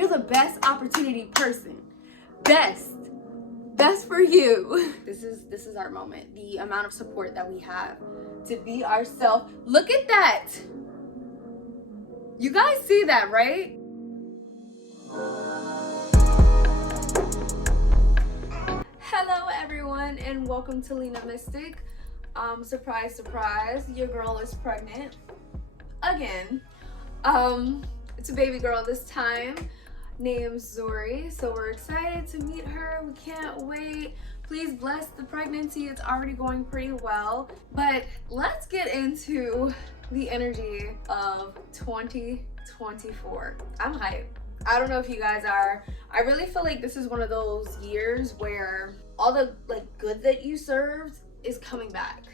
You're the best opportunity person. Best for you. This is our moment. The amount of support that we have to be ourselves. Look at that. You guys see that, right? Hello everyone and welcome to Lena Mystic. Surprise, surprise, your girl is pregnant again. It's a baby girl this time, named Zori. So we're excited to meet her. We can't wait. Please bless the pregnancy. It's already going pretty well. But let's get into the energy of 2024. I'm hyped. I don't know if you guys are. I really feel like this is one of those years where all the good that you served is coming back.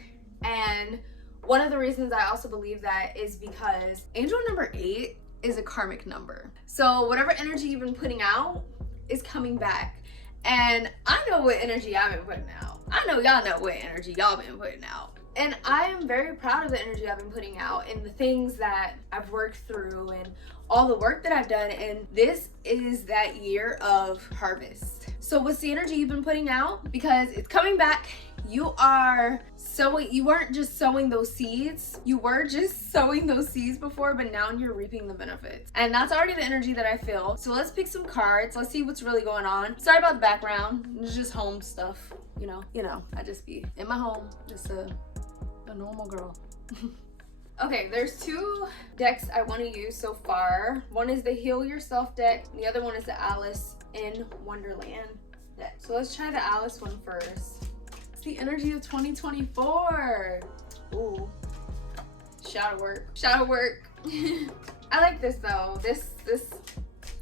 And one of the reasons I also believe that is because angel number 8 is a karmic number. So whatever energy you've been putting out is coming back. And I know what energy I've been putting out. I know y'all know what energy y'all been putting out. And I am very proud of the energy I've been putting out and the things that I've worked through and all the work that I've done. And this is that year of harvest. So what's the energy you've been putting out? Because it's coming back. You are sowing. You weren't just sowing those seeds. You were just sowing those seeds before, but now you're reaping the benefits. And that's already the energy that I feel. So let's pick some cards. Let's see what's really going on. Sorry about the background. It's just home stuff. You know, I just be in my home, just a normal girl. Okay, there's 2 decks I want to use so far. One is the Heal Yourself deck. And the other one is the Alice in Wonderland deck. So let's try the Alice one first. It's the energy of 2024. Ooh, shadow work. I like this though. This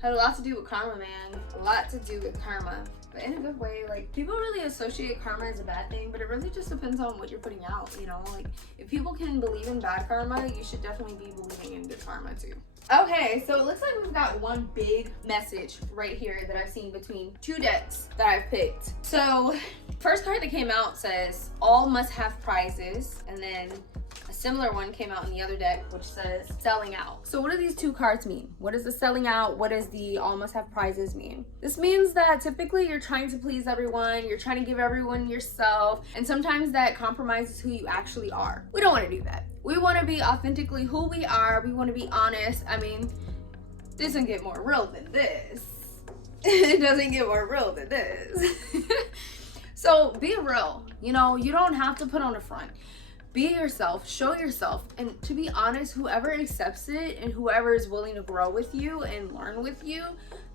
had a lot to do with karma, man. A lot to do with karma. But in a good way. Like, people really associate karma as a bad thing, but it really just depends on what you're putting out, you know? Like, if people can believe in bad karma, you should definitely be believing in good karma too. Okay, so it looks like we've got one big message right here that I've seen between 2 decks that I've picked. So, first card that came out says, all must have prizes, and then a similar one came out in the other deck, which says selling out. So what do these 2 cards mean? What does the selling out? What does the all must have prizes mean? This means that typically you're trying to please everyone. You're trying to give everyone yourself. And sometimes that compromises who you actually are. We don't want to do that. We want to be authentically who we are. We want to be honest. I mean, this doesn't get more real than this. It doesn't get more real than this. So be real. You know, you don't have to put on a front. Be yourself, show yourself, and to be honest, whoever accepts it and whoever is willing to grow with you and learn with you,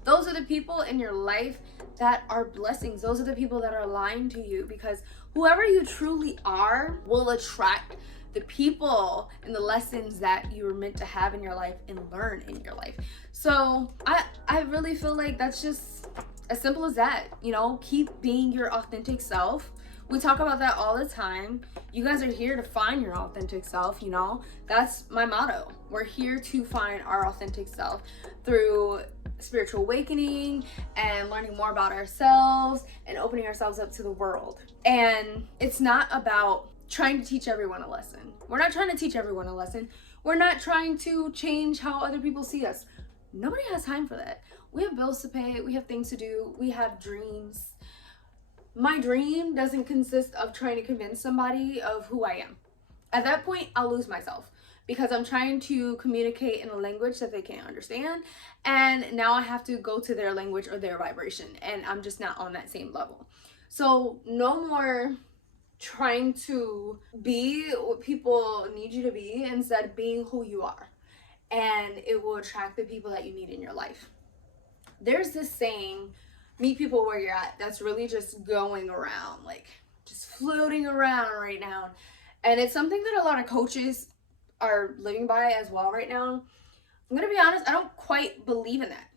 those are the people in your life that are blessings. Those are the people that are aligned to you, because whoever you truly are will attract the people and the lessons that you were meant to have in your life and learn in your life. So I really feel like that's just as simple as that. You know, keep being your authentic self. We talk about that all the time. You guys are here to find your authentic self, you know? That's my motto. We're here to find our authentic self through spiritual awakening and learning more about ourselves and opening ourselves up to the world. And it's not about trying to teach everyone a lesson. We're not trying to teach everyone a lesson. We're not trying to change how other people see us. Nobody has time for that. We have bills to pay. We have things to do. We have dreams. My dream doesn't consist of trying to convince somebody of who I am. At that point, I'll lose myself because I'm trying to communicate in a language that they can't understand. And now I have to go to their language or their vibration, and I'm just not on that same level. So no more trying to be what people need you to be, instead being who you are. And it will attract the people that you need in your life. There's this saying, meet people where you're at, that's really just going around, like just floating around right now. And it's something that a lot of coaches are living by as well right now. I'm gonna be honest, I don't quite believe in that.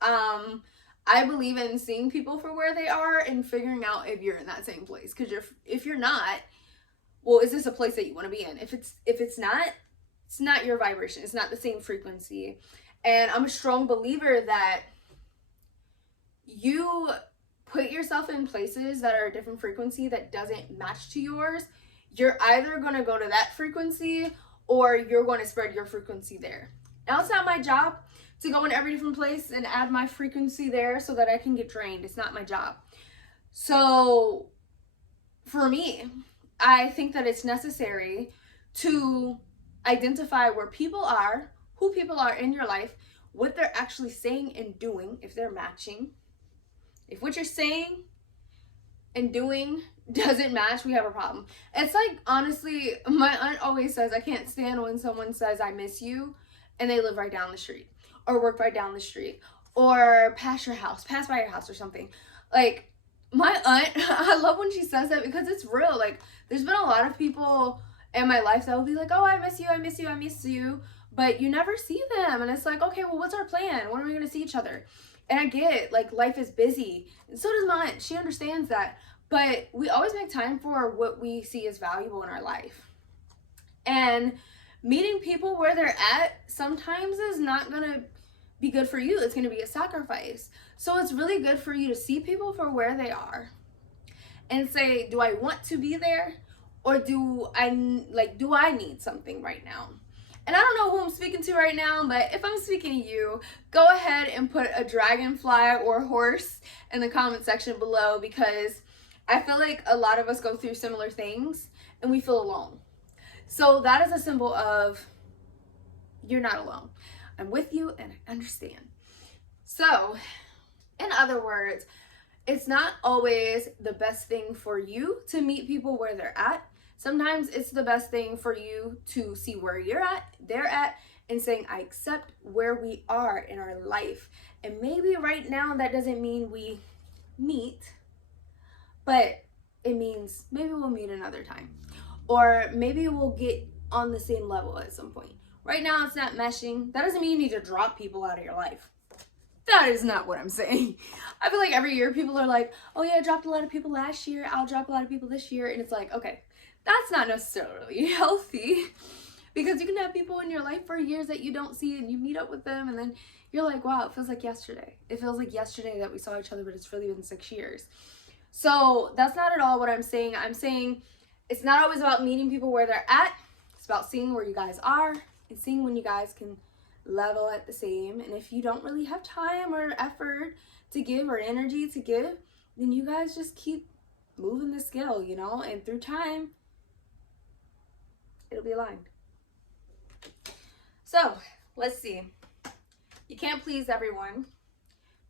I believe in seeing people for where they are and figuring out if you're in that same place. Because if you're not, well, is this a place that you want to be in? If it's not, it's not your vibration. It's not the same frequency. And I'm a strong believer that you put yourself in places that are a different frequency that doesn't match to yours, you're either going to go to that frequency or you're going to spread your frequency there. Now, it's not my job to go in every different place and add my frequency there so that I can get drained. It's not my job. So for me, I think that it's necessary to identify where people are, who people are in your life, what they're actually saying and doing, if they're matching. If what you're saying and doing doesn't match, we have a problem. It's like, honestly, my aunt always says, I can't stand when someone says I miss you and they live right down the street or work right down the street or pass by your house or something. Like, my aunt, I love when she says that because it's real. Like, there's been a lot of people in my life that will be like, oh, I miss you, I miss you, I miss you, but you never see them. And it's like, okay, well, what's our plan? When are we going to see each other? And I get it, like, life is busy. And so does my aunt. She understands that. But we always make time for what we see as valuable in our life. And meeting people where they're at sometimes is not going to be good for you. It's going to be a sacrifice. So it's really good for you to see people for where they are and say, do I want to be there? Or do I need something right now? And I don't know who I'm speaking to right now, but if I'm speaking to you, go ahead and put a dragonfly or horse in the comment section below, because I feel like a lot of us go through similar things and we feel alone. So that is a symbol of you're not alone. I'm with you and I understand. So, in other words, it's not always the best thing for you to meet people where they're at. Sometimes it's the best thing for you to see where they're at, and saying, I accept where we are in our life. And maybe right now that doesn't mean we meet, but it means maybe we'll meet another time. Or maybe we'll get on the same level at some point. Right now it's not meshing. That doesn't mean you need to drop people out of your life. That is not what I'm saying. I feel like every year people are like, oh yeah, I dropped a lot of people last year, I'll drop a lot of people this year. And it's like, okay, that's not necessarily healthy, because you can have people in your life for years that you don't see, and you meet up with them and then you're like, wow, it feels like yesterday. It feels like yesterday that we saw each other, but it's really been 6 years. So that's not at all what I'm saying. I'm saying it's not always about meeting people where they're at. It's about seeing where you guys are and seeing when you guys can level at the same. And if you don't really have time or effort to give or energy to give, then you guys just keep moving the scale, you know, and through time it'll be aligned. So let's see. You can't please everyone.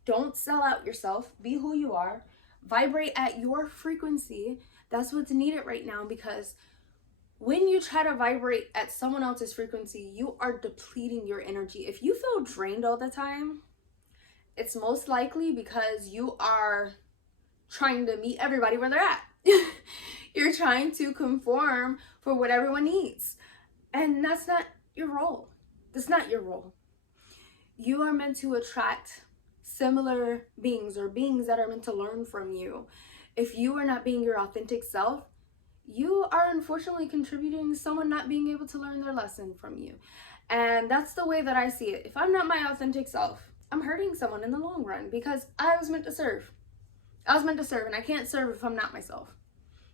Don't sell out yourself. Be who you are. Vibrate at your frequency. That's what's needed right now, because when you try to vibrate at someone else's frequency, you are depleting your energy. If you feel drained all the time, it's most likely because you are trying to meet everybody where they're at. You're trying to conform for what everyone needs. And that's not your role. That's not your role. You are meant to attract similar beings, or beings that are meant to learn from you. If you are not being your authentic self, you are unfortunately contributing to someone not being able to learn their lesson from you. And that's the way that I see it. If I'm not my authentic self, I'm hurting someone in the long run, because I was meant to serve. I was meant to serve, and I can't serve if I'm not myself.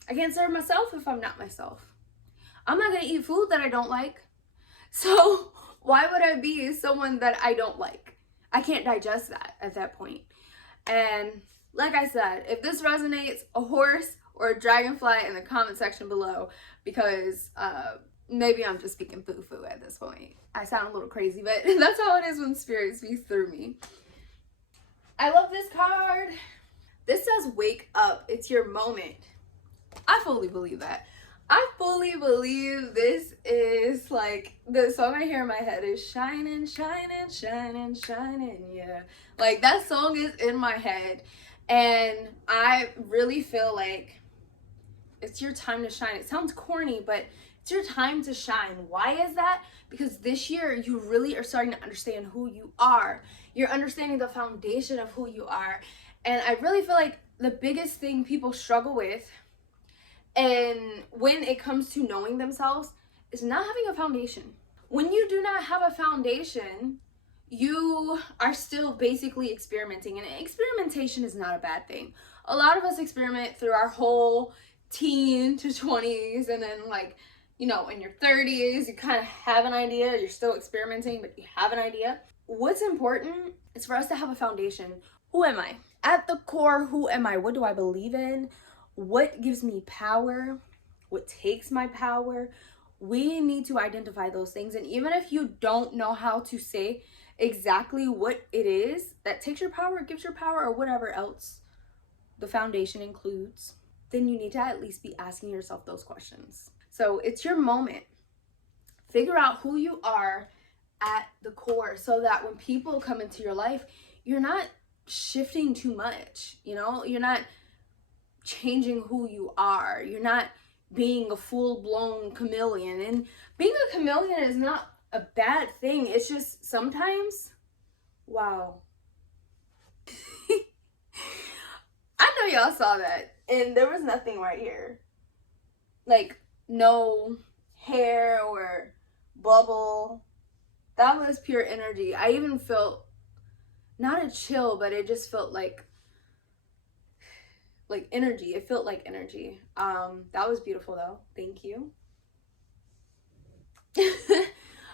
I can't serve myself if I'm not myself. I'm not going to eat food that I don't like. So why would I be someone that I don't like? I can't digest that at that point. And like I said, if this resonates, a horse or a dragonfly in the comment section below, because maybe I'm just speaking foo-foo at this point. I sound a little crazy, but that's how it is when spirit speaks through me. I love this card. This says, wake up. It's your moment. I fully believe that. I fully believe this is like, the song I hear in my head is shining, shining, shining, shining, yeah. Like, that song is in my head, and I really feel like it's your time to shine. It sounds corny, but it's your time to shine. Why is that? Because this year you really are starting to understand who you are. You're understanding the foundation of who you are. And I really feel like the biggest thing people struggle with, and when it comes to knowing themselves, is not having a foundation. When you do not have a foundation, you are still basically experimenting, and experimentation is not a bad thing. A lot of us experiment through our whole teen to 20s, and then, like, you know, in your 30s, you kind of have an idea. You're still experimenting, but you have an idea. what's important is for us to have a foundation. Who am I? At the core, who am I? What do I believe in? What gives me power? What takes my power? We need to identify those things. And even if you don't know how to say exactly what it is that takes your power, gives your power, or whatever else the foundation includes, then you need to at least be asking yourself those questions. So it's your moment. Figure out who you are at the core so that when people come into your life, you're not shifting too much, you know? You're not changing who you are. You're not being a full-blown chameleon. And being a chameleon is not a bad thing. It's just sometimes, wow. I know y'all saw that. And there was nothing right here. Like, no hair or bubble. That was pure energy. I even felt not a chill, but it just felt like energy. It felt like energy. That was beautiful though. Thank you.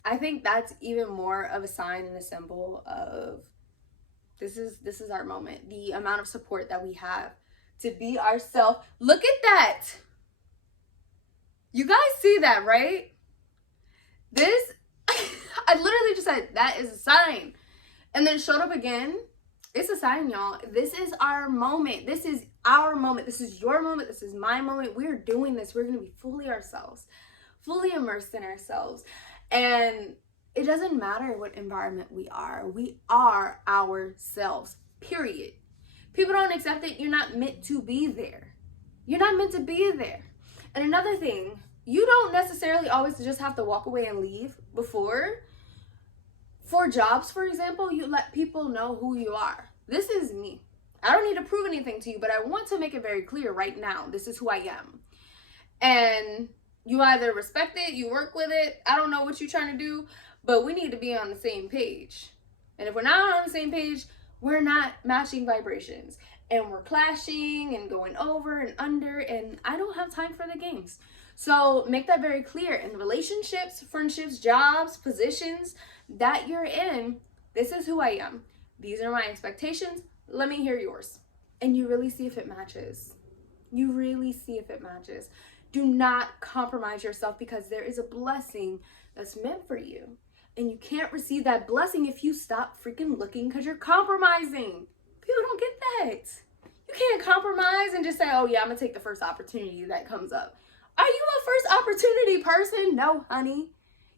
I think that's even more of a sign and a symbol of this is our moment. The amount of support that we have to be ourselves. Look at that. You guys see that, right? This, I literally just said, that is a sign. And then it showed up again. It's a sign, y'all. This is our moment. This is our moment. This is your moment. This is my moment. We're doing this. We're going to be fully ourselves, fully immersed in ourselves. And it doesn't matter what environment we are. We are ourselves, period. People don't accept it. You're not meant to be there. You're not meant to be there. And another thing, you don't necessarily always just have to walk away and leave before. For jobs, for example, you let people know who you are. This is me. I don't need to prove anything to you, but I want to make it very clear right now. This is who I am. And you either respect it, you work with it. I don't know what you're trying to do, but we need to be on the same page. And if we're not on the same page, we're not matching vibrations. And we're clashing and going over and under, and I don't have time for the games. So make that very clear in relationships, friendships, jobs, positions that you're in. This is who I am. These are my expectations. Let me hear yours. And you really see if it matches. You really see if it matches. Do not compromise yourself, because there is a blessing that's meant for you. And you can't receive that blessing if you stop freaking looking, because you're compromising. People don't get that. You can't compromise and just say, oh yeah, I'm gonna take the first opportunity that comes up. Are you a first opportunity person? No, honey.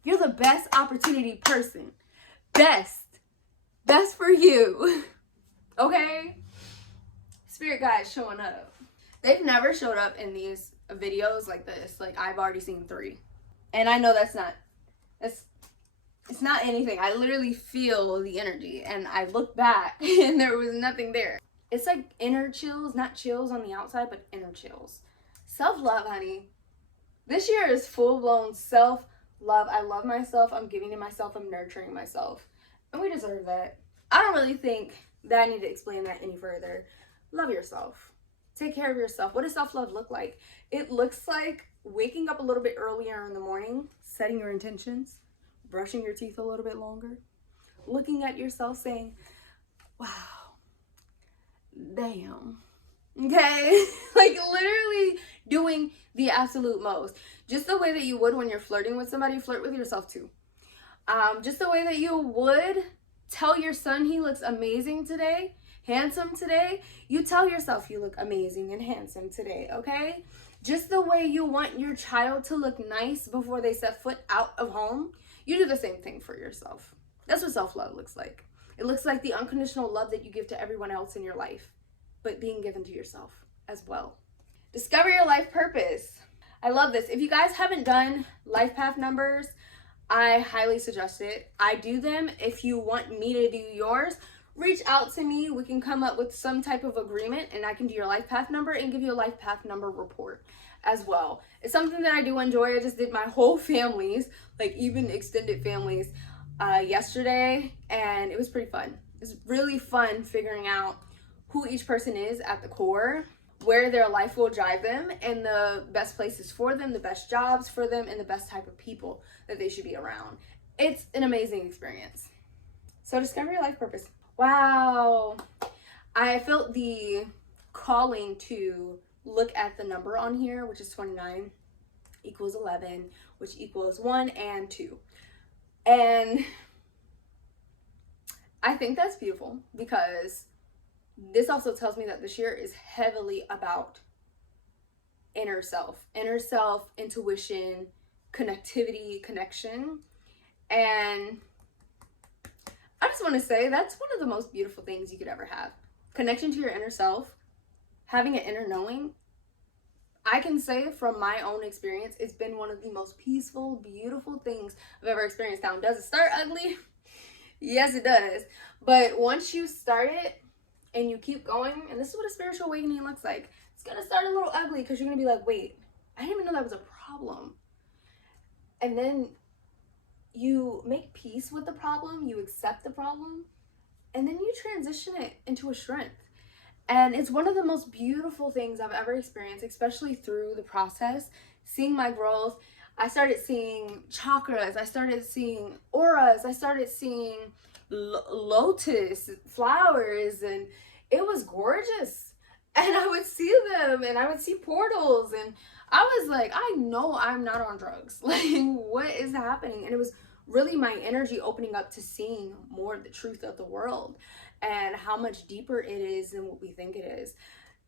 You're the best opportunity person. Best for you. Okay? Spirit guides showing up. They've never showed up in these videos like this. Like, I've already seen 3. And I know it's not anything. I literally feel the energy, and I look back and there was nothing there. It's like inner chills, not chills on the outside, but inner chills. Self-love, honey. This year is full-blown self-love. I love myself. I'm giving to myself. I'm nurturing myself. And we deserve that. I don't really think that I need to explain that any further. Love yourself. Take care of yourself. What does self-love look like? It looks like waking up a little bit earlier in the morning, setting your intentions, brushing your teeth a little bit longer, looking at yourself saying, wow, damn. Okay? Like, literally doing the absolute most. Just the way that you would when you're flirting with somebody, flirt with yourself too. Just the way that you would tell your son he looks amazing today, handsome today, you tell yourself you look amazing and handsome today, okay? Just the way you want your child to look nice before they set foot out of home, you do the same thing for yourself. That's what self-love looks like. It looks like the unconditional love that you give to everyone else in your life, but being given to yourself as well. Discover your life purpose. I love this. If you guys haven't done life path numbers, I highly suggest it. I do them. If you want me to do yours, reach out to me. We can come up with some type of agreement, and I can do your life path number and give you a life path number report as well. It's something that I do enjoy. I just did my whole families, like even extended families, yesterday, and it was pretty fun. It's really fun figuring out who each person is at the core, where their life will drive them, and the best places for them, the best jobs for them, and the best type of people that they should be around. It's an amazing experience. So discover your life purpose. Wow. I felt the calling to look at the number on here, which is 29 equals 11, which equals 1 and 2. And I think that's beautiful, because this also tells me that this year is heavily about inner self, intuition, connectivity, connection. And I just want to say that's one of the most beautiful things you could ever have. Connection to your inner self, having an inner knowing. I can say from my own experience, it's been one of the most peaceful, beautiful things I've ever experienced. Now, does it start ugly? Yes, it does. But once you start it and you keep going, and this is what a spiritual awakening looks like, it's going to start a little ugly, because you're going to be like, wait, I didn't even know that was a problem. And then you make peace with the problem, you accept the problem, and then you transition it into a strength. And it's one of the most beautiful things I've ever experienced, especially through the process, seeing my growth. I started seeing chakras, I started seeing auras, I started seeing lotus flowers, and it was gorgeous. And I would see them, and I would see portals, and I was like, I know I'm not on drugs. Like, what is happening? And it was really my energy opening up to seeing more of the truth of the world and how much deeper it is than what we think it is.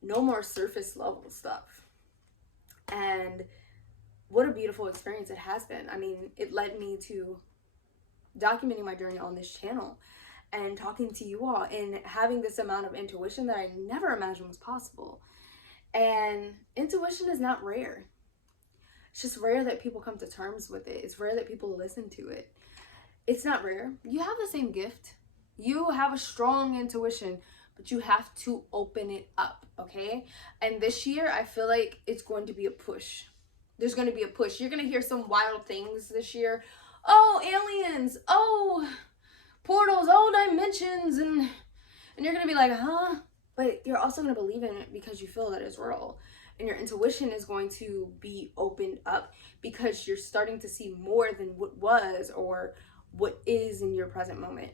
No more surface level stuff. And what a beautiful experience it has been. I mean, it led me to documenting my journey on this channel and talking to you all and having this amount of intuition that I never imagined was possible. And intuition is not rare. It's just rare that people come to terms with it. It's rare that people listen to it. It's not rare. You have the same gift. You have a strong intuition, but you have to open it up, okay? And this year, I feel like it's going to be a push. There's going to be a push. You're going to hear some wild things this year. Oh, aliens. Oh, portals. Oh, dimensions. And you're going to be like, huh? But you're also going to believe in it because you feel that it's real. And your intuition is going to be opened up because you're starting to see more than what was or what is in your present moment.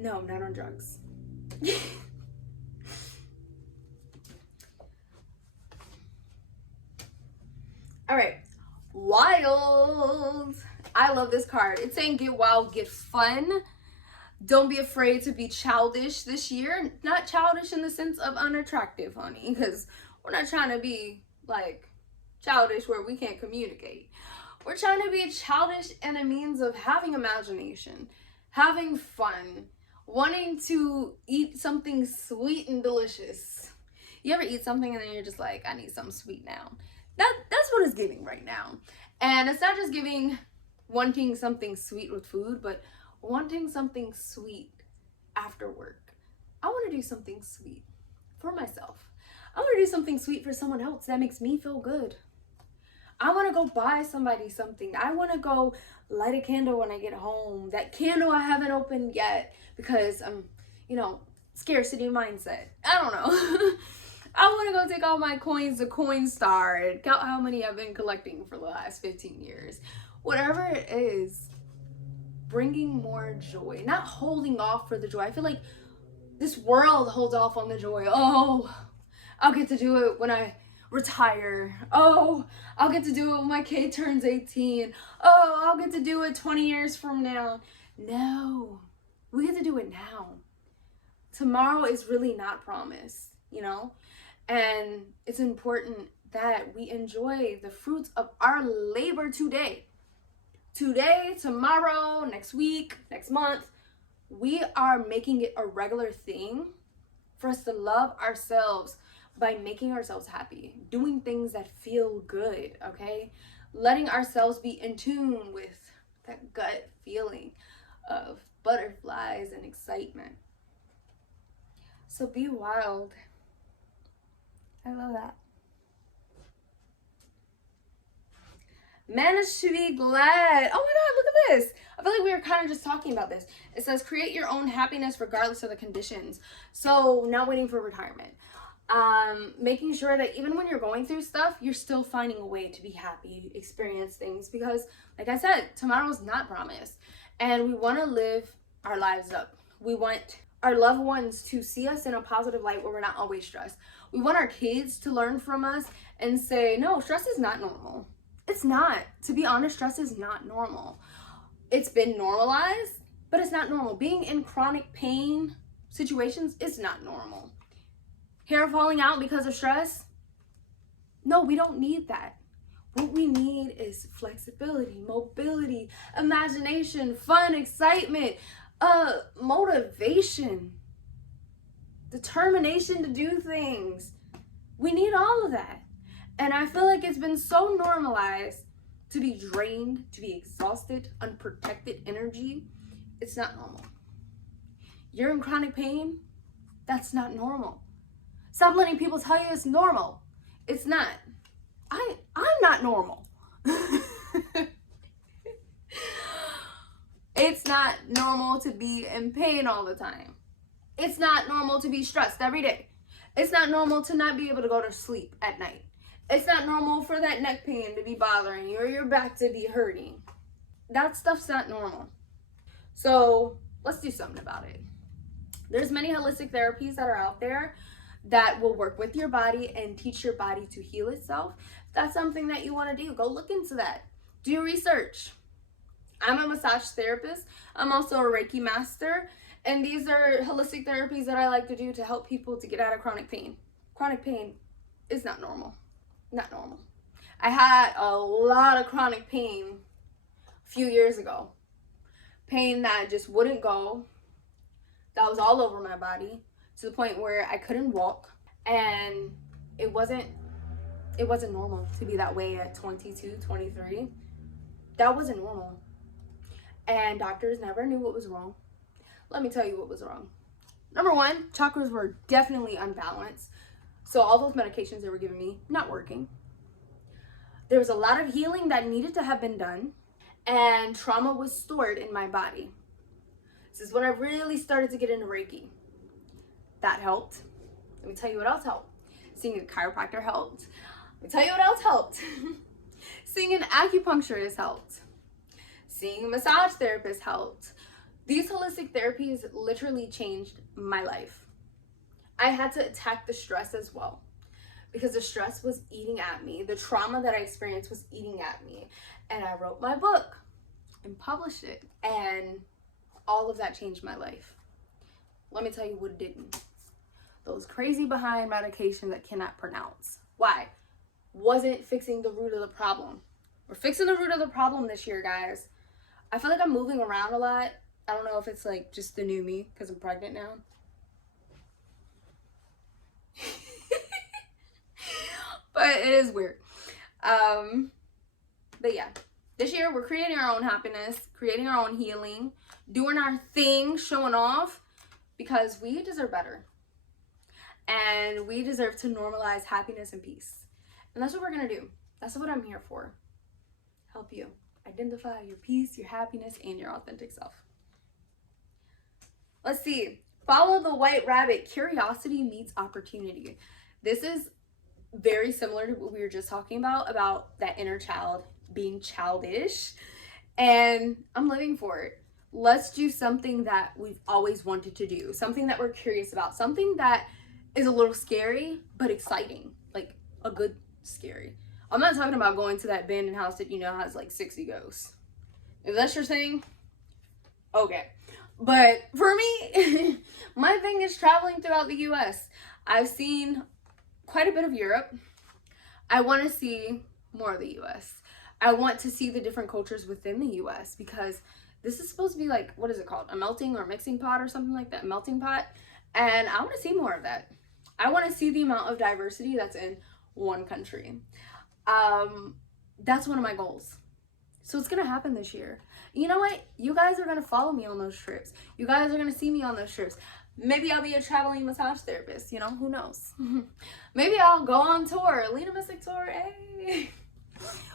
No, I'm not on drugs. All right, wild. I love this card. It's saying get wild, get fun. Don't be afraid to be childish this year. Not childish in the sense of unattractive, honey, because we're not trying to be like childish where we can't communicate. We're trying to be childish in a means of having imagination, having fun, wanting to eat something sweet and delicious. You ever eat something and then you're just like, I need something sweet now? That's what it's giving right now. And it's not just giving wanting something sweet with food, but wanting something sweet after work. I want to do something sweet for myself. I want to do something sweet for someone else that makes me feel good. I want to go buy somebody something. I want to go light a candle when I get home. That candle I haven't opened yet because I'm, scarcity mindset. I don't know. I want to go take all my coins to Coinstar and count how many I've been collecting for the last 15 years. Whatever it is, bringing more joy, not holding off for the joy. I feel like this world holds off on the joy. Oh, I'll get to do it when I retire. Oh, I'll get to do it when my kid turns 18. Oh, I'll get to do it 20 years from now. No, we get to do it now. Tomorrow is really not promised, and it's important that we enjoy the fruits of our labor today. Today, tomorrow, next week, next month. We are making it a regular thing for us to love ourselves by making ourselves happy, doing things that feel good, okay? Letting ourselves be in tune with that gut feeling of butterflies and excitement. So be wild. I love that. Manage to be glad. Oh my God, look at this. I feel like we were kind of just talking about this. It says create your own happiness regardless of the conditions. So not waiting for retirement. Making sure that even when you're going through stuff, you're still finding a way to be happy, experience things, because like I said, tomorrow's not promised. And we want to live our lives up. We want our loved ones to see us in a positive light where we're not always stressed. We want our kids to learn from us and say, no, stress is not normal. It's not. To be honest, stress is not normal. It's been normalized, but it's not normal. Being in chronic pain situations is not normal. Hair falling out because of stress? No, we don't need that. What we need is flexibility, mobility, imagination, fun, excitement, motivation, determination to do things. We need all of that. And I feel like it's been so normalized to be drained, to be exhausted, unprotected energy. It's not normal. You're in chronic pain? That's not normal. Stop letting people tell you it's normal. It's not. I'm not normal. It's not normal to be in pain all the time. It's not normal to be stressed every day. It's not normal to not be able to go to sleep at night. It's not normal for that neck pain to be bothering you or your back to be hurting. That stuff's not normal. So let's do something about it. There's many holistic therapies that are out there that will work with your body and teach your body to heal itself. If that's something that you want to do, go look into that. Do your research. I'm a massage therapist. I'm also a Reiki master. And these are holistic therapies that I like to do to help people to get out of chronic pain. Chronic pain is not normal. Not normal. I had a lot of chronic pain a few years ago. Pain that just wouldn't go. That was all over my body to the point where I couldn't walk. And it wasn't normal to be that way at 22, 23. That wasn't normal. And doctors never knew what was wrong. Let me tell you what was wrong. Number one, chakras were definitely unbalanced. So all those medications they were giving me, not working. There was a lot of healing that needed to have been done. And trauma was stored in my body. This is when I really started to get into Reiki. That helped. Let me tell you what else helped. Seeing a chiropractor helped. Let me tell you what else helped. Seeing an acupuncturist helped. Seeing a massage therapist helped. These holistic therapies literally changed my life. I had to attack the stress as well because the stress was eating at me. The trauma that I experienced was eating at me. And I wrote my book and published it. And all of that changed my life. Let me tell you what it didn't. Those crazy behind medication that cannot pronounce. Why? Wasn't fixing the root of the problem. We're fixing the root of the problem this year, guys. I feel like I'm moving around a lot. I don't know if it's like just the new me because I'm pregnant now. But it is weird. But yeah, this year we're creating our own happiness, creating our own healing, doing our thing, showing off, because we deserve better. And we deserve to normalize happiness and peace. And that's what we're going to do. That's what I'm here for. Help you identify your peace, your happiness, and your authentic self. Let's see. Follow the white rabbit. Curiosity meets opportunity. This is very similar to what we were just talking about that inner child being childish. And I'm living for it. Let's do something that we've always wanted to do. Something that we're curious about. Something that is a little scary, but exciting. Like a good scary. I'm not talking about going to that abandoned house that you know has like 60 ghosts. If that's your thing, okay. But for me, my thing is traveling throughout the US. I've seen quite a bit of Europe. I want to see more of the US. I want to see the different cultures within the US because this is supposed to be like, what is it called? A melting or mixing pot or something like that, melting pot. And I want to see more of that. I want to see the amount of diversity that's in one country. That's one of my goals. So it's going to happen this year. You know what? You guys are going to follow me on those trips. You guys are going to see me on those trips. Maybe I'll be a traveling massage therapist, you know, who knows? Maybe I'll go on tour, Lena Mystic tour, hey.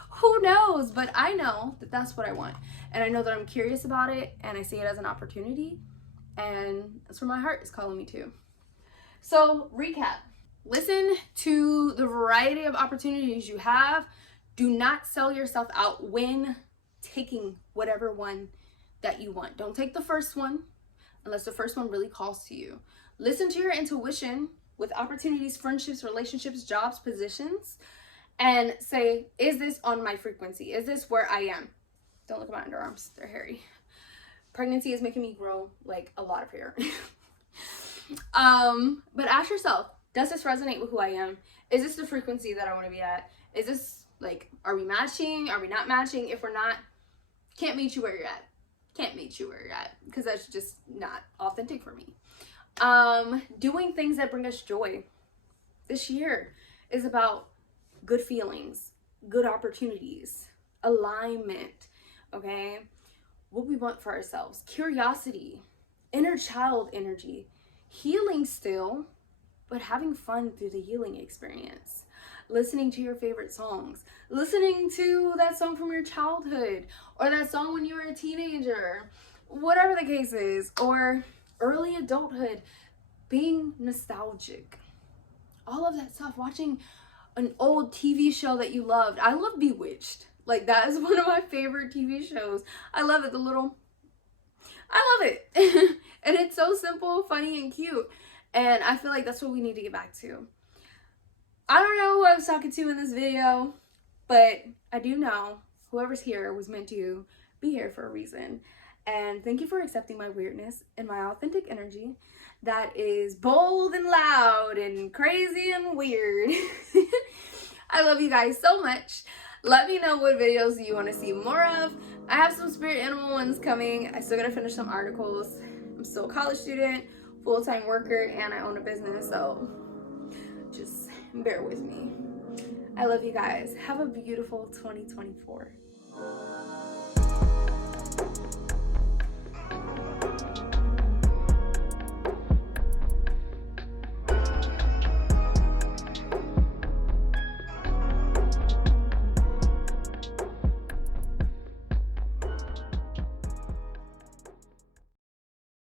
Who knows? But I know that that's what I want. And I know that I'm curious about it and I see it as an opportunity. And that's where my heart is calling me to. So, recap. Listen to the variety of opportunities you have. Do not sell yourself out when taking whatever one that you want. Don't take the first one. unless the first one really calls to you. Listen to your intuition with opportunities, friendships, relationships, jobs, positions, and say, is this on my frequency? Is this where I am? Don't look at my underarms, they're hairy. Pregnancy is making me grow like a lot of hair. But ask yourself, does this resonate with who I am? Is this the frequency that I want to be at? Is this like, are we matching? Are we not matching? If we're not, can't meet you where you're at. Can't meet you where you're at, because that's just not authentic for me. Doing things that bring us joy. This year is about good feelings, good opportunities, alignment, okay? What we want for ourselves, curiosity, inner child energy, healing still, but having fun through the healing experience. Listening to your favorite songs, listening to that song from your childhood, or that song when you were a teenager, whatever the case is, or early adulthood, being nostalgic. All of that stuff, watching an old TV show that you loved. I love Bewitched. Like, that is one of my favorite TV shows. I love it. I love it. And it's so simple, funny, and cute. And I feel like that's what we need to get back to. I don't know who I was talking to in this video, but I do know whoever's here was meant to be here for a reason. And thank you for accepting my weirdness and my authentic energy that is bold and loud and crazy and weird. I love you guys so much. Let me know what videos you want to see more of. I have some spirit animal ones coming. I still gotta finish some articles. I'm still a college student, full-time worker, and I own a business, so just bear with me. I love you guys. Have a beautiful 2024.